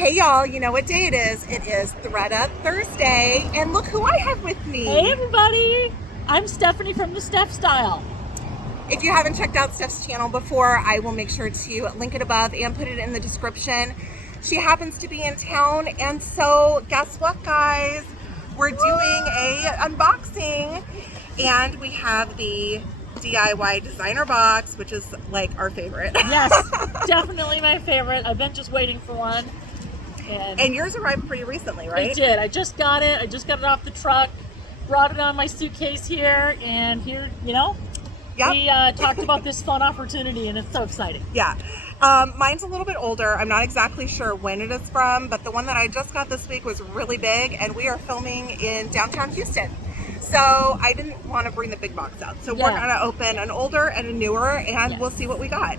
Hey y'all, you know what day it is? It is Thredup Thursday, and look who I have with me. Hey everybody, I'm Stephanie from the Steph Style. If you haven't checked out Steph's channel before, I will make sure to link it above and put it in the description. She happens to be in town, and so guess what, guys? We're doing a unboxing, and we have the DIY designer box, which is like our favorite. Yes, definitely my favorite. I've been just waiting for one. And yours arrived pretty recently, right? It did. I just got it. I just got it off the truck, brought it on my suitcase here, and here, you know, yep. We talked about this fun opportunity, and it's so exciting. Yeah. Mine's a little bit older. I'm not exactly sure when it is from, but the one that I just got this week was really big, and we are filming in downtown Houston. So I didn't want to bring the big box out. So we're going to open an older and a newer, and we'll see what we got.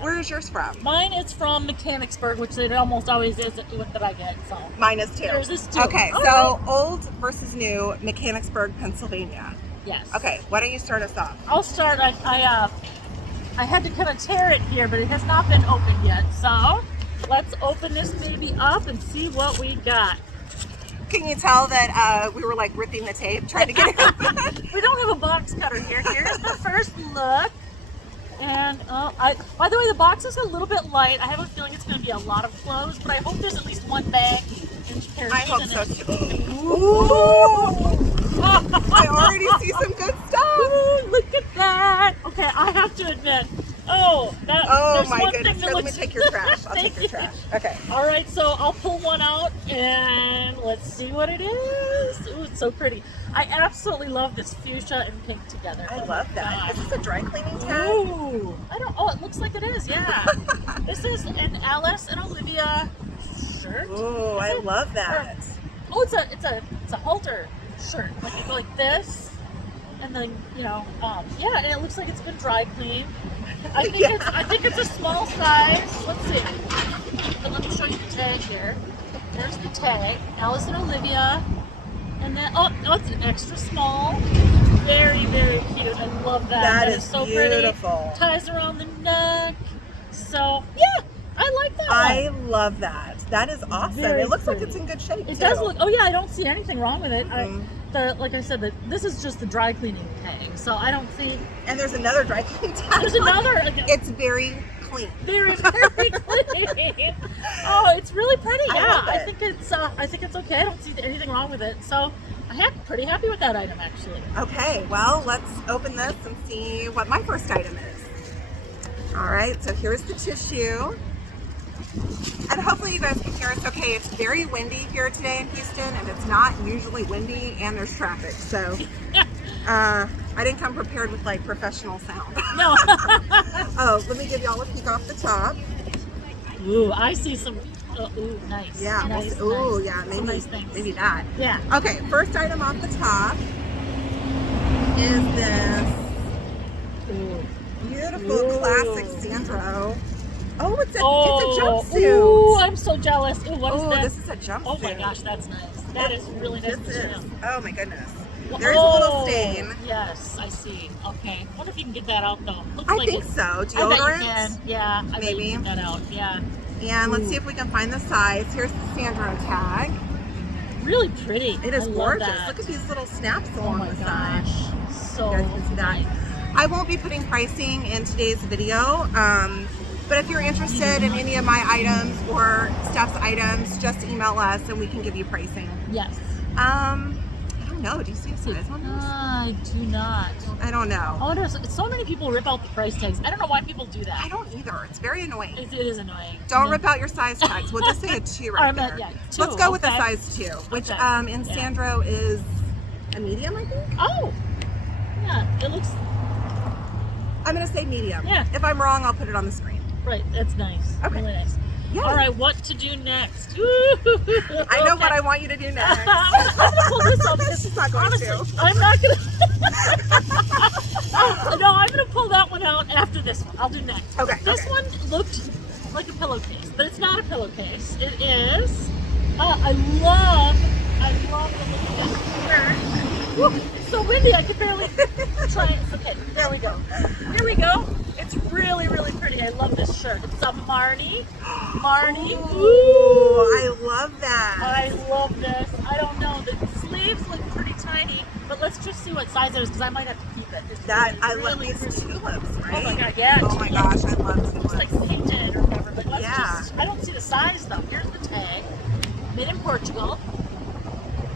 Where is yours from? Mine is from Mechanicsburg, which it almost always is that I get. So mine is too. Yours is too. Okay, so old versus new, Mechanicsburg, Pennsylvania. Yes. Okay, why don't you start us off? I'll start. I had to kind of tear it here, but it has not been opened yet. So let's open this baby up and see what we got. Can you tell that we were like ripping the tape, trying to get it open? We don't have a box cutter here. Here's the first look. And by the way, the box is a little bit light. I have a feeling it's going to be a lot of clothes, but I hope there's at least one bag. I hope so too. Ooh. I already see some good stuff. Ooh, look at that. Okay, I have to admit. Oh my goodness. Here, let me take your trash. I'll take your trash. Okay. All right, so I'll pull one out and let's see what it is. Ooh, it's so pretty. I absolutely love this fuchsia and pink together. I love that. Is this a dry cleaning tag? Ooh, it looks like it is, yeah. This is an Alice and Olivia shirt. Ooh, I love that. It's a halter shirt. Like you go like this, and then and it looks like it's been dry cleaned. I think it's a small size. Let's see. Let me show you the tag here. There's the tag. Alice and Olivia. And then it's an extra small. Very, very cute. I love that. That is so beautiful. Pretty. Ties around the neck. So yeah, I like that one. I love that. That is awesome. Very it looks pretty. like it's in good shape. It does look. Oh yeah, I don't see anything wrong with it. Mm-hmm. Like I said, this is just the dry cleaning tag. So I don't see. And there's another dry cleaning tag. There's another. It's very clean. Very, very clean. Oh, it's really pretty. Yeah, I think it's okay. I don't see anything wrong with it. So I'm pretty happy with that item, actually. Okay, well, let's open this and see what my first item is. All right, so here's the tissue. And hopefully you guys can hear us okay. It's very windy here today in Houston, and it's not usually windy, and there's traffic. So I didn't come prepared with like professional sound. No. Oh, let me give y'all a peek off the top. Ooh, I see some. Ooh, nice. Yeah. Nice, ooh, nice. yeah. Some nice things. Maybe that. Yeah. Okay. First item off the top is this beautiful classic Sandro. Oh, it's a jumpsuit. Ooh, I'm so jealous. Ooh, what is that? This is a jumpsuit. Oh my gosh, that's nice. That is really nice. Oh my goodness. There's a little stain. Yes, I see. Okay. I wonder if you can get that out though. I think so. Deodorant? I bet you can. Yeah, I bet you can get that out. Yeah. And let's see if we can find the size. Here's the Sandro tag. Really pretty. It is gorgeous. That. Look at these little snaps along the side. So you guys can see that. I won't be putting pricing in today's video. But if you're interested in any of my items or Steph's items, just email us and we can give you pricing. Yes. I don't know. Do you see a size on this? I do not. I don't know. I wonder, so many people rip out the price tags. I don't know why people do that. I don't either. It's very annoying. It is annoying. Don't rip out your size tags. We'll just say a 2 right there. Yeah, 2. Let's go with a size 2, which in Sandro is a medium, I think. Oh. Yeah, it looks. I'm going to say medium. Yeah. If I'm wrong, I'll put it on the screen. Right, that's nice. Okay. Really nice. Yeah. All right, what to do next? I know what I want you to do next. I'm gonna pull this up. She's not going to. I'm not gonna. No, I'm gonna pull that one out after this one. I'll do next. Okay. This one looked like a pillowcase, but it's not a pillowcase. It is. I love the look of this shirt. Woo, it's so windy. I can barely try it. Okay, there we go. Here we go. It's It's really, really pretty. I love this shirt. It's a Marnie. Marnie. Ooh, I love that. I love this. I don't know. The sleeves look pretty tiny, but let's just see what size it is because I might have to keep it. It's That really, I love really these pretty. tulips, right? Oh my god, yeah. Oh my gosh, I love tulips. Looks like painted or whatever, but let's Yeah. just, I don't see the size though. Here's the tag. Made in Portugal.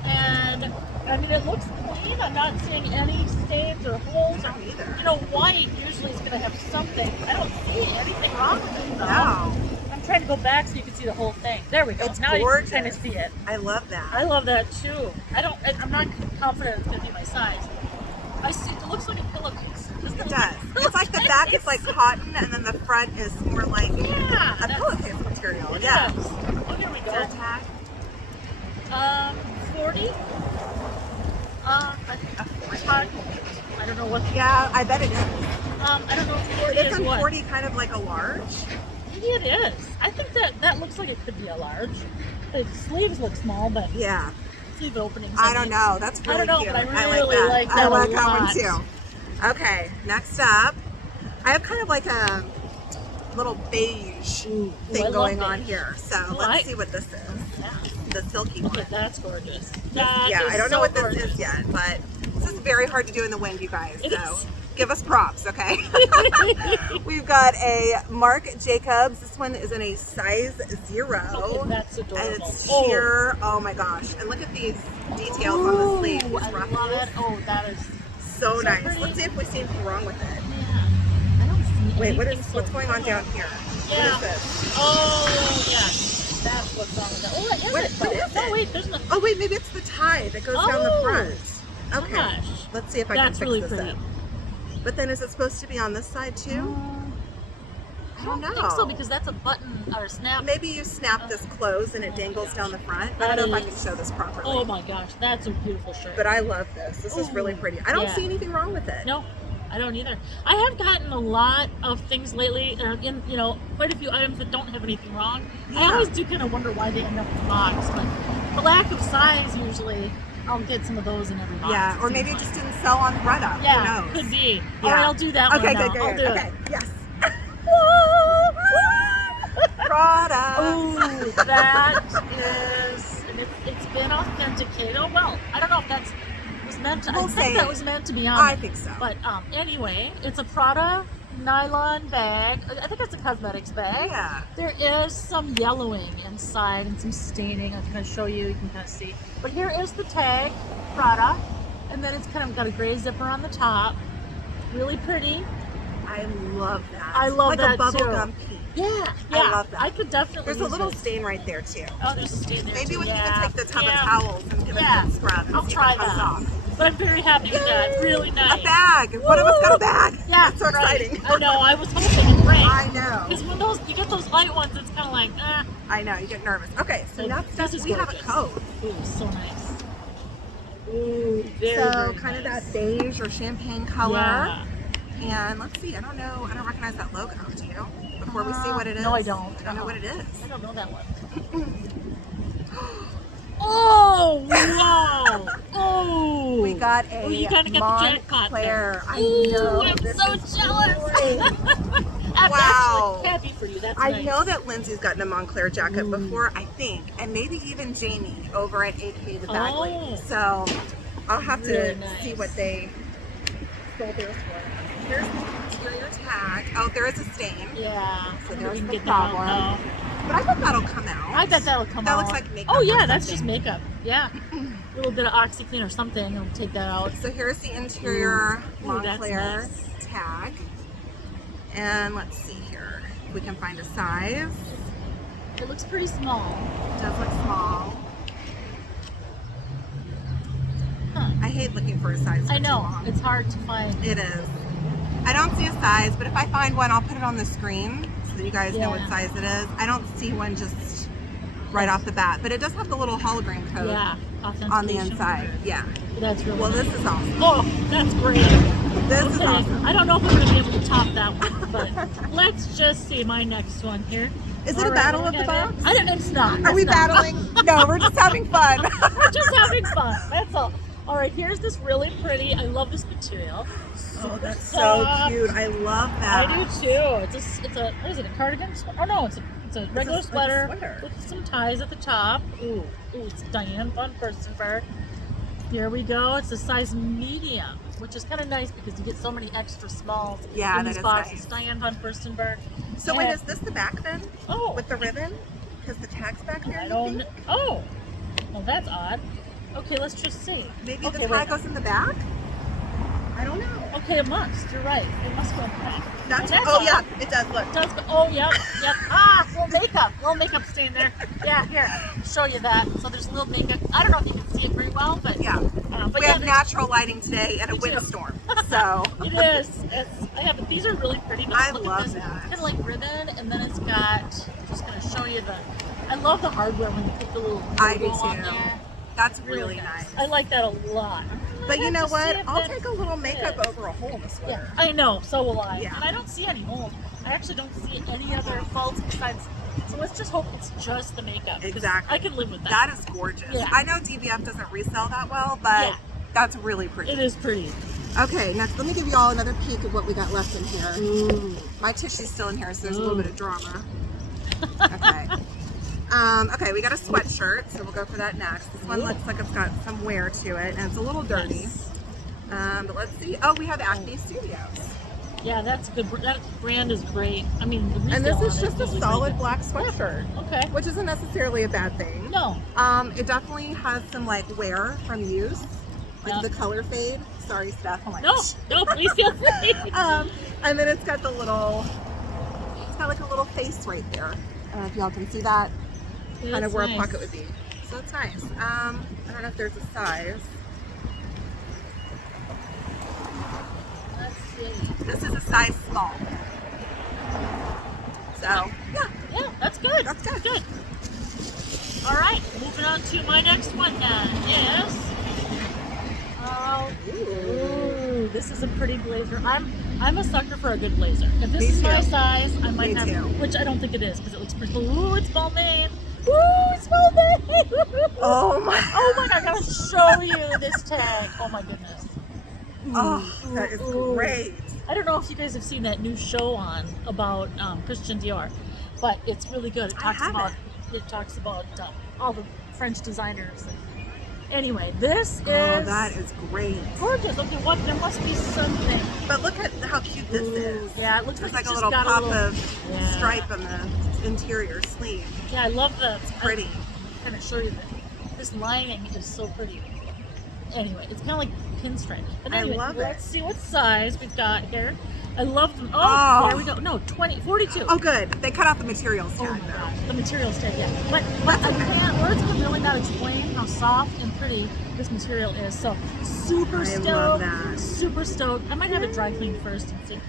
And I mean, it looks clean. I'm not seeing any stains or holes. I don't either. You know, white usually is going to have something. I don't see anything wrong with it though. No. I'm trying to go back so you can see the whole thing. There we go. It's now gorgeous. you can kind of see it. I love that. I love that too. I'm not confident it's going to be my size. I see. It looks like a pillowcase. Doesn't It look does. It's like the back is like cotton, and then the front is more like Yeah, a that's- pillowcase material. It Yeah. does. Oh, here we Is there a go. tag? 40. I don't know what. Yeah, I bet it is. I don't know if 40 is Isn't what. 40 kind of like a large? Maybe it is. I think that looks like it could be a large. The sleeves look small, but Yeah. sleeve openings. I don't know. That's really I don't know, cute. but I really like that I a like that one lot. too. Okay, next up, I have kind of like a little beige Ooh, I thing love going on beige. here. So Oh, let's see what this is. Yeah. The silky Look one. at that's gorgeous. Yeah, I don't know what this is yet, but this is very hard to do in the wind, you guys. It So is. give us props, okay? We've got a Marc Jacobs. This one is in a size 0. Okay, that's adorable. And it's sheer. Oh my gosh. And look at these details on the sleeve. Ooh, These I love ruffles. it. Oh, that is. So nice. pretty. Let's see if we see anything wrong with it. Yeah. I don't see. Wait, anything so what's going on wrong. down here? Yeah. What is this? Oh, yes. That's what's wrong with that. Oh, that is What- it. what though. is No, it? wait, there's no. Oh wait, maybe it's the tie that goes down the Oh, front. Okay. gosh. Let's see if I That's can fix really this pretty. up. But then is it supposed to be on this side too? I don't think so because that's a button or a snap. Maybe you snap this closed and it dangles down the front. I That don't know if I can is- show this properly. Oh my gosh, that's a beautiful shirt. But I love this. This is really Ooh, pretty. I don't yeah. see anything wrong with it. No, I don't either. I have gotten a lot of things lately, in quite a few items that don't have anything wrong. I Yeah. always do kind of wonder why they end up in the box, but the lack of size usually, I'll get some of those in every box. Yeah, or maybe it just didn't sell on Thredup. Yeah, Who knows? could be. Yeah. All right, I'll do that one Okay, now. good, I'll good. do Okay, it. yes. Prada. Oh, that is, and it's been authenticated. Oh well, I don't know if that's was meant to. We'll I say think that it. was meant to be on. I it. think so. But anyway, it's a Prada nylon bag. I think it's a cosmetics bag. Yeah. There is some yellowing inside and some staining. I'll kind of show you. You can kind of see. But here is the tag, Prada, and then it's kind of got a gray zipper on the top. Really pretty. I love that. I love like that a bubble too. gum pink. Yeah, I love that. I could definitely. There's a use little this. stain right there too. Oh, there's a stain there. Maybe too. we can Yeah. even take the tub Yeah. of towels and give Yeah. it a good scrub and I'll see if try it comes that. off. But I'm very happy with that. Really nice. A bag. One of us got a bag. Yeah, That's so right. exciting. I know. I was hoping it rained. I know. Because when you get those light ones, it's kind of like, I know. You get nervous. Okay, so now this is we have a gorgeous. coat. Ooh, so nice. Ooh, very, So very kind of nice. that beige or champagne color. Yeah. And let's see. I don't know. I don't recognize that logo. Do you? Before we see what it is. No, I don't. I don't know what it is. I don't know that one. Oh, wow. Oh. We got a you gotta get the jackpot there. Moncler. I Ooh, know. I'm this so is jealous. great. I'm Wow. actually happy for you. That's I nice. know that Lindsay's gotten a Moncler jacket before, I think, and maybe even Jamie over at AK the Bag Lady. Oh. So I'll have to Really nice. see what they sold theirs for. Here's the interior tag. Oh, there is a stain. Yeah. So We there's can the get that out problem. now. But I bet that'll come out. I bet that'll come That out. looks like makeup Oh or yeah, that's something. just makeup. Yeah. A little bit of OxyClean or something. I'll take that out. So here's the interior Ooh, that's Moncler nice. tag. And let's see here if we can find a size. It looks pretty small. It does look small. Huh. I hate looking for a size. For I know. Too long. It's hard to find. It is. I don't see a size, but if I find one, I'll put it on the screen so that you guys know what Yeah. size it is. I don't see one just right off the bat, but it does have the little hologram code Yeah. on the Authentication. inside. Yeah. That's really Well, nice. this is awesome. Oh, that's great. This is Okay. awesome. I don't know if we're going to be able to top that one, but let's just see my next one here. Is it All a right, battle what of we the got box? there? It's not. Are we It's not. battling? No, we're just having fun. We're just having fun. That's all. All right, here's this really pretty. I love this material. Oh, that's so soft. cute. I love that. I do too. It's a what is it? A cardigan? Oh no, it's a regular sweater, like a sweater with some ties at the top. Ooh, it's Diane von Furstenberg. Here we go. It's a size medium, which is kind of nice because you get so many extra smalls in these boxes. Nice. Diane von Furstenberg. So wait, is this the back then? Oh, With the ribbon? Because the tag's back there. I don't. Oh, well that's odd. Okay, let's just see. Maybe okay, the tag goes in the back. I don't know. Okay, it must. You're right. It must go in the back. That's odd. yeah, it does look. It does go, oh, yep. Ah, little makeup stain there. Yeah, here, show you that. So there's a little makeup. I don't know if you can see it very well, but Yeah. But We have natural lighting today and a windstorm, so. It is. I have. These are really pretty. I Look love at this. that. Kind of like ribbon, and then it's got. I'm just gonna show you the. I love the hardware when you put the little logo I do on too. there. That's really nice. I like that a lot. But you know To see what? if I'll that take a little makeup fits. over a hole in the Yeah, sweater. I know. So will I. Yeah. And I don't see any mold. I actually don't see any other faults besides. So let's just hope it's just the makeup. 'cause Exactly. I can live with that. That is gorgeous. Yeah. I know DVF doesn't resell that well, but Yeah. that's really pretty. It is pretty. Okay, next let me give you all another peek of what we got left in here. Ooh. My tissue's still in here, so there's a Ooh. little bit of drama. Okay. Okay, we got a sweatshirt, so we'll go for that next. This one Ooh. looks like it's got some wear to it, and it's a little dirty. Yes. But let's see. Oh, we have Acne Studios. Yeah, that's good. That brand is great. I mean, the And this resale is on it just a really solid good. black sweatshirt, Okay. which isn't necessarily a bad thing. No. It definitely has some like wear from use, like Yeah. the color fade. Sorry, Steph. I'm like, No, please feel free. and then it's got the little, it's got like a little face right there. I don't know if y'all can see that. Kind of That's where nice. a pocket would be. So it's nice. I don't know if there's a size. Let's see. This is a size small. So yeah, Yeah, that's good. That's good. Good. All right, moving on to my next one then. Yes. Ooh, this is a pretty blazer. I'm a sucker for a good blazer. If this Me is my too. size, I might Me have, too. which I don't think it is because it looks pretty. Ooh, it's Balmain. Ooh, it's Balmain. Oh my. Oh my God! I gotta show you this tag. Oh my goodness. Oh, that is Ooh. great. I don't know if you guys have seen that new show on about Christian Dior, but it's really good. It talks about all the French designers. Anyway, this is Oh, that is great. gorgeous. Okay, what? There must be something. But look at how cute this is. Yeah, it looks There's like like it's a just little got pop of yeah. stripe on the interior sleeve. Yeah, I love the. It's pretty. I'm gonna show you this lining is so pretty. Anyway, it's kind of like pinstripe. But I anyway, love let's it. see what size we've got here. I love them. Oh. Oh, there we go. No, 42. Oh, good. They cut out the materials Oh tag my though. gosh, the materials tag, yeah. But I can't, words can really not explain how soft and pretty this material is. So super I stoked. love that. Super stoked. I might have it dry cleaned first and see.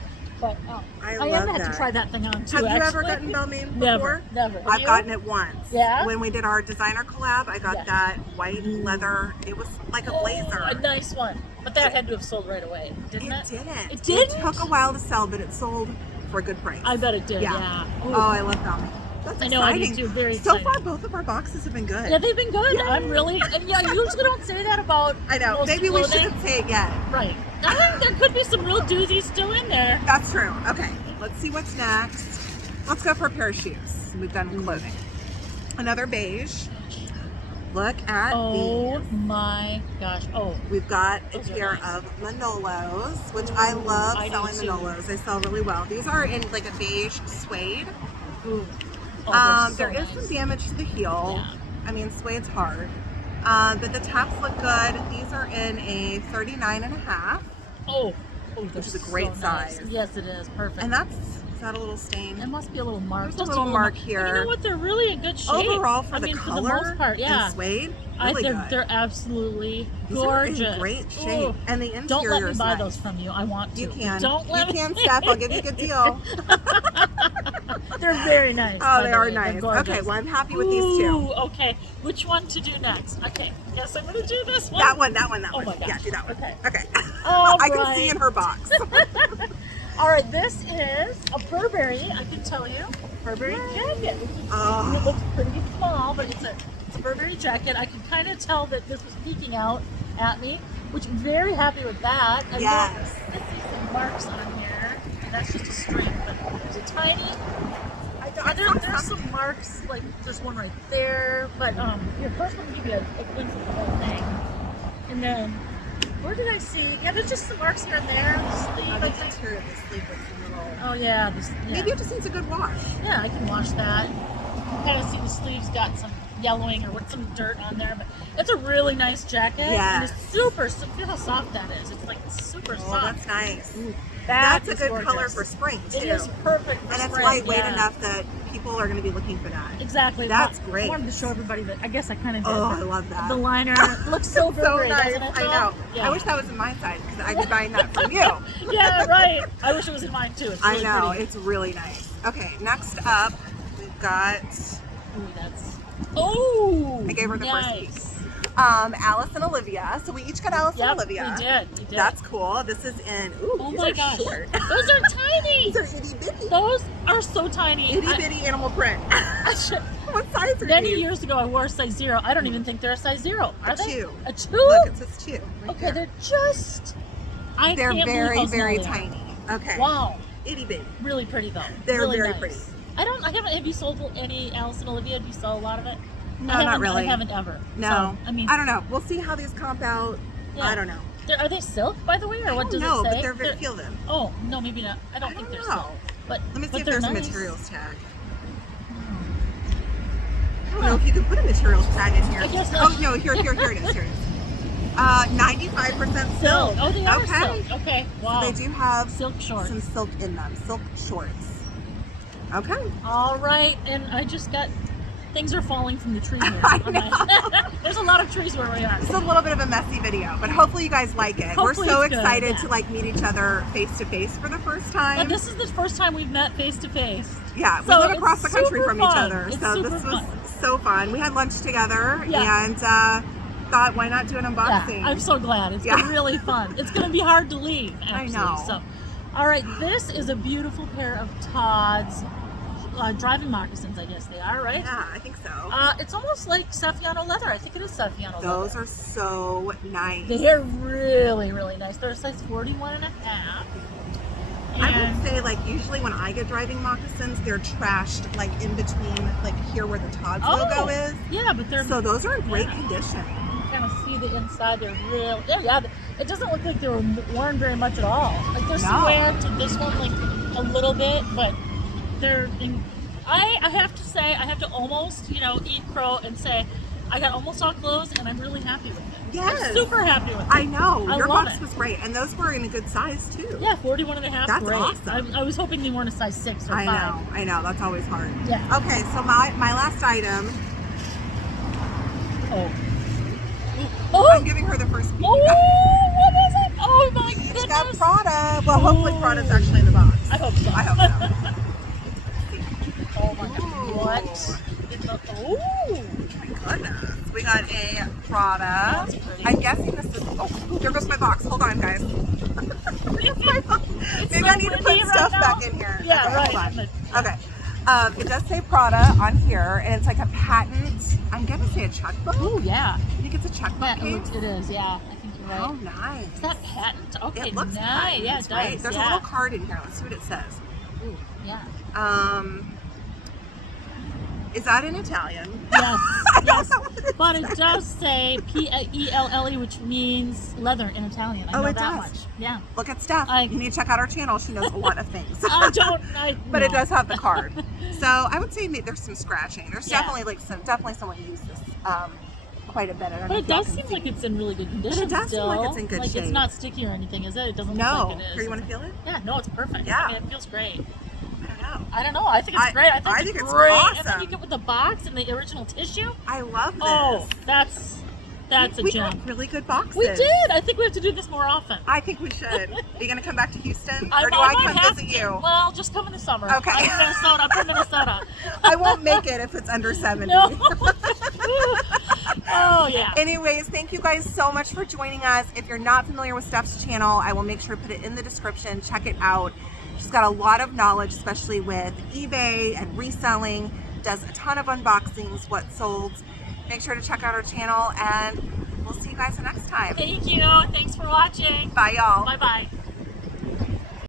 But I am love gonna have that. to try that thing on too. Have you actually. ever gotten Balmain before? Never. Have I've you? gotten it once. Yeah? When we did our designer collab, I got Yeah. that white leather. It was like a blazer. Oh, a nice one. But that had to have sold right away, didn't it? It didn't. It didn't? It took a while to sell, but it sold for a good price. I bet it did. Yeah. Ooh. Oh, I love Balmain. That's I know, I do exciting. too. Very So exciting. far, both of our boxes have been good. Yeah, they've been good. I'm really, and yeah, you usually don't say that about. I know. most Maybe we clothing. shouldn't say it yet. Right. I think there could be some real doozies still in there. That's true. Okay, let's see what's next. Let's go for a pair of shoes. We've done clothing. Another beige. Look at Oh these. my gosh. Oh, We've got a Those are pair nice. of Manolos, which I love I do selling too. Manolos. They sell really well. These are in like a beige suede. ooh. Oh, There they're is so some nice. damage to the heel. Yeah. I mean, suede's hard. But the tops look good. These are in a 39 and a half. Oh, Which is a great so nice. size. Yes, it is. Perfect. And is that a little stain? it must be a little mark. There's a Just little mark And here. you know what? They're really in good shape. Overall, for I the mean, color for the most part, yeah. and suede, really they're, good. they're absolutely These gorgeous. are in great shape. Ooh. And the interior Don't let me is buy nice. those from you. I want to. You can. Don't let you me. can, Steph. I'll give you a good deal. They're very nice. Oh, by they the are way. They're nice. gorgeous. Okay, well, I'm happy with these two. Ooh, okay. Which one to do next? Okay. Yes, I'm going to do this one. That one. Oh my gosh. Yeah, do that one. Okay. Okay. All I can right. see in her box. All right, this is a Burberry, I can tell you, Burberry jacket. Oh. It looks pretty small, but it's a Burberry jacket. I can kind of tell that this was peeking out at me, which I'm very happy with that. Yes. I see some marks on here. And that's just a string, but there's a tiny. There's some marks, like there's one right there. But here, first let me give you a glimpse of the whole thing, and then where did I see? Yeah, there's just some marks here and there. The sleeve, The interior of the sleeve was a little. oh yeah, Maybe it just needs a good wash. yeah, I can wash that. Kind of see the sleeves got some yellowing or with some dirt on there, but it's a really nice jacket. Yes. And it's super. Feel how soft that is. It's like super Oh, soft. that's nice. Ooh, That's a is good gorgeous. color for spring too. It is perfect for and it's spring, lightweight yeah. enough that people are going to be looking for that. Exactly. That's I great. wanted to show everybody that. I guess I kind of did. Oh, I love that. The liner looks so good. So nice. Doesn't it, I though? know. Yeah. I wish that was in my size because I'd be buying that from you. Yeah, right. I wish it was in mine too. It's really I know. pretty. It's really nice. Okay, next up we've got. Ooh, that's. Oh. I gave her the first nice. piece. Alice and Olivia. So we each got Alice and Olivia. We did. That's cool. This is in. Ooh, Oh these my are gosh. short. Those are tiny. These are itty bitty. Those are so tiny. Itty bitty animal print. What size are Many these? years ago, I wore a size 0. I don't even think they're a size 0. Are A they? 2. A 2? Look, it says 2. Right Okay, there. they're just. They're can't very, believe how small very they are. tiny. Okay. Wow. Itty bitty. Really pretty though. They're really very nice. pretty. I haven't. Have you sold any Alice and Olivia? Do you sell a lot of it? No, I not haven't- really. I haven't ever. No. So, I mean, I don't know. We'll see how these comp out. Yeah. I don't know. Are they silk, by the way, or what does No, it say? but they're very feel them. Oh no, maybe not. I don't think they're know. silk. But Let me see but if they're there's a nice. materials tag. I don't know if you can put a materials tag in here. I guess not. Oh no, here it is. Here it is. 95% silk. Oh, they are Okay. silk. Okay. Wow. So they do have Silk shorts. some silk in them. Silk shorts. Okay. All right, and I just got. Things are falling from the tree here. I on my- There's a lot of trees where we are. It's a little bit of a messy video, but hopefully you guys like it. Hopefully We're so it's good, excited yeah. to like meet each other face to face for the first time. And this is the first time we've met face to face. Yeah, we So live it's across the country super from each fun. other, It's so super this was fun. so fun. We had lunch together Yeah. and thought, why not do an unboxing? Yeah, I'm so glad. It's Yeah. been really fun. It's going to be hard to leave, actually. know. So, all right, this is a beautiful pair of Todd's driving moccasins, I guess they are, right? Yeah, I think so. It's almost like Saffiano leather. I think it is Saffiano leather. Those are so nice. They're really, really nice. They're a size 41.5. I would say, like, usually when I get driving moccasins, they're trashed, like, in between, like, here where the Todd's logo is. Yeah, but they're So those are in great Yeah. condition. You can kind of see the inside. They're real. Yeah. It doesn't look like they were worn very much at all. Like there's some No. wear to this one, like a little bit, but they're. I have to say, I have to almost, eat crow and say, I got almost all clothes, and I'm really happy with it. Yes. I'm super happy with it. I know. I Your love box it. was great. And those were in a good size, too. Yeah, 41.5. That's great. awesome. I was hoping they weren't a size 6 or 5. I know. That's always hard. Yeah. Okay, so my last item, Oh. I'm giving her the first peek. Oh, what is it? Oh my Each goodness. got Prada. Well, hopefully Prada's actually in the box. I hope so. I hope so. Oh my god. Ooh. What? Oh. My goodness. We got a Prada. That's pretty. I'm guessing this is. Oh, there goes my box. Hold on, guys. There's my box. Maybe so I need to put windy right stuff now. back in here. Yeah, okay, right. Hold on. Okay. It does say Prada on here, and it's like a patent. I'm gonna say a checkbook. Oh yeah. I think it's a checkbook Yeah, case. it is. Yeah, I think you're right. Oh, nice. Is that patent? Okay, It looks nice. patent, Yeah, it does. right? There's a yeah. little card in here. Let's see what it says. Ooh, yeah. Is that in Italian? Yes. Yes. know what it But it does say P-E-L-L-E, which means leather in Italian. I Oh, know it that does. much. Yeah. Look at Steph. You need to check out our channel. She knows a lot of things. But it does have the card. So I would say there's some scratching. There's Yeah. definitely someone who used this quite a bit. I don't know But if it y'all does can seem see. like it's in really good condition. It does seem still. like it's in good Like shape. it's not sticky or anything, is it? It doesn't No. look like it is. Here, you want to feel it? Yeah, no, it's perfect. Yeah. I mean, it feels great. I don't know. I don't know. I think it's great. I think it's great. great. Awesome. And then you get with the box and the original tissue. I love this. Oh, that's a we gem. got really good boxes. We did. I think we have to do this more often. I think we should. Are you going to come back to Houston? I Or do I might come have visit to. you? Well, just come in the summer. Okay. I'm in Minnesota. I'm from Minnesota. I won't make it if it's under 70. No. Oh, yeah. Anyways, thank you guys so much for joining us. If you're not familiar with Steph's channel, I will make sure to put it in the description. Check it out. She's got a lot of knowledge, especially with eBay and reselling. Does a ton of unboxings, what sold. Make sure to check out her channel and We'll see you guys next time. Thank you. Thanks for watching. Bye, y'all. Bye bye.